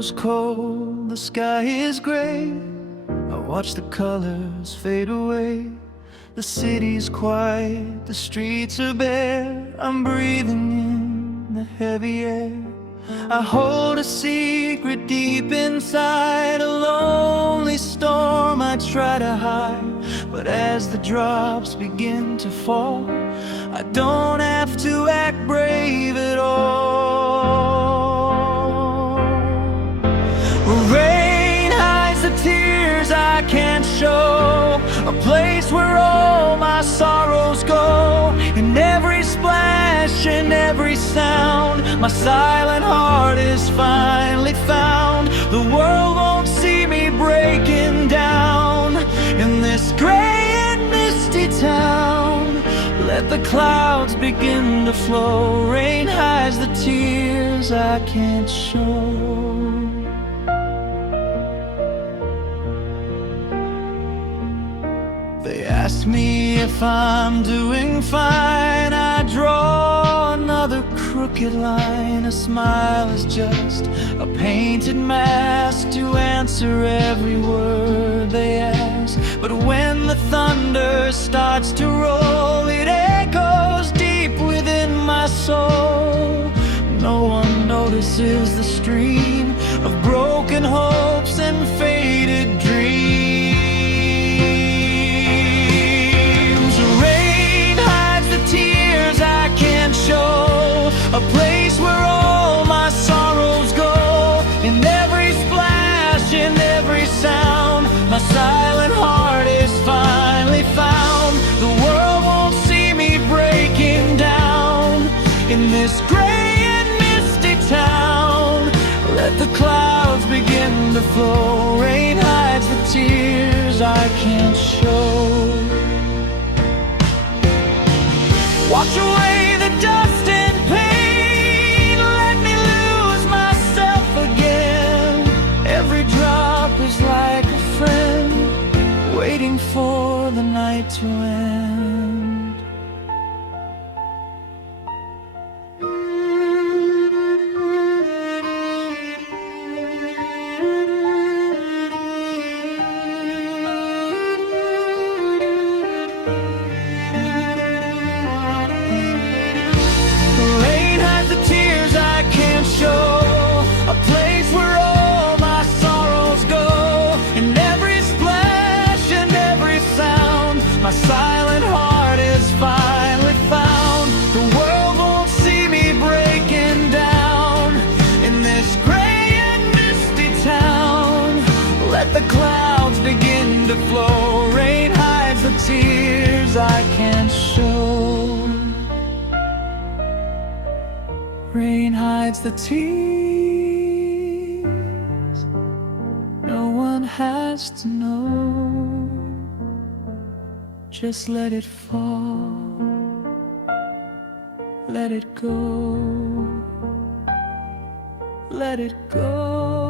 grows cold, the sky is gray. I watch the colors fade away. The city's quiet, the streets are bare. I'm breathing in the heavy air. I hold a secret deep inside, a lonely storm I try to hide. But as the drops begin to fall, I don't have to act brave at all. Rain hides the tears I can't show, a place where all my sorrows go. In every splash, in every sound, my silent heart is finally found. The world won't see me breaking down in this gray and misty town. Let the clouds begin to flow. Rain hides the tears I can't show. They ask me if I'm doing fine. I draw another crooked line. A smile is just a painted mask to answer every word they ask. But when the thunder starts to roll, it echoes deep within my soul. No one notices the stream of broken hopes and faded dreams. A place where all my sorrows go. In every splash, in every sound, my silent heart is finally found. The world won't see me breaking down in this gray and misty town. Let the clouds begin to flow. Rain hides the tears I can't show. Wash away the dust and pain, let me lose myself again. Every drop is like a friend, waiting for the night to end. A place where all my sorrows go. In every splash and every sound, my silent heart is finally found. The world won't see me breaking down in this gray and misty town. Let the clouds begin to flow. Rain hides the tears I can't show. Rain hides the tears no one has to know. Just let it fall, let it go, let it go.